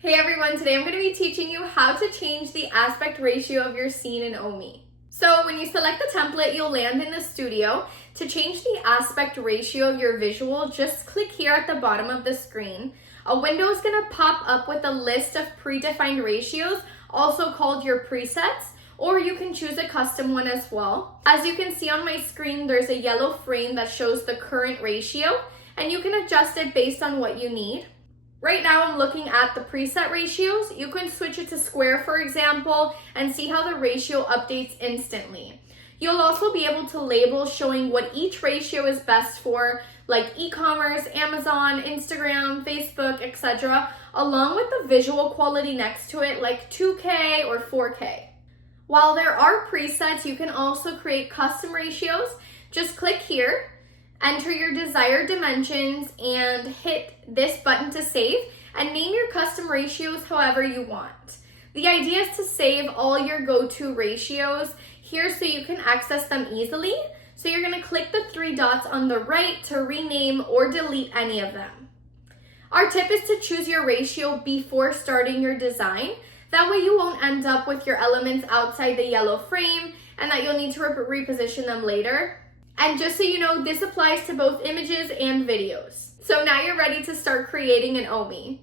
Hey everyone, today I'm going to be teaching you how to change the aspect ratio of your scene in Omi. So when you select the template, you'll land in the studio. To change the aspect ratio of your visual, just click here at the bottom of the screen. A window is going to pop up with a list of predefined ratios, also called your presets, or you can choose a custom one as well. As you can see on my screen, there's a yellow frame that shows the current ratio, and you can adjust it based on what you need. Right now I'm looking at the preset ratios. You can switch it to square, for example, and see how the ratio updates instantly. You'll also be able to label showing what each ratio is best for, like e-commerce, Amazon, Instagram, Facebook, etc., along with the visual quality next to it, like 2K or 4K. While there are presets, you can also create custom ratios. Just click here, enter your desired dimensions, and hit this button to save, and name your custom ratios however you want. The idea is to save all your go-to ratios here so you can access them easily. So you're going to click the three dots on the right to rename or delete any of them. Our tip is to choose your ratio before starting your design. That way you won't end up with your elements outside the yellow frame and that you'll need to reposition them later. And just so you know, this applies to both images and videos. So now you're ready to start creating an Omi.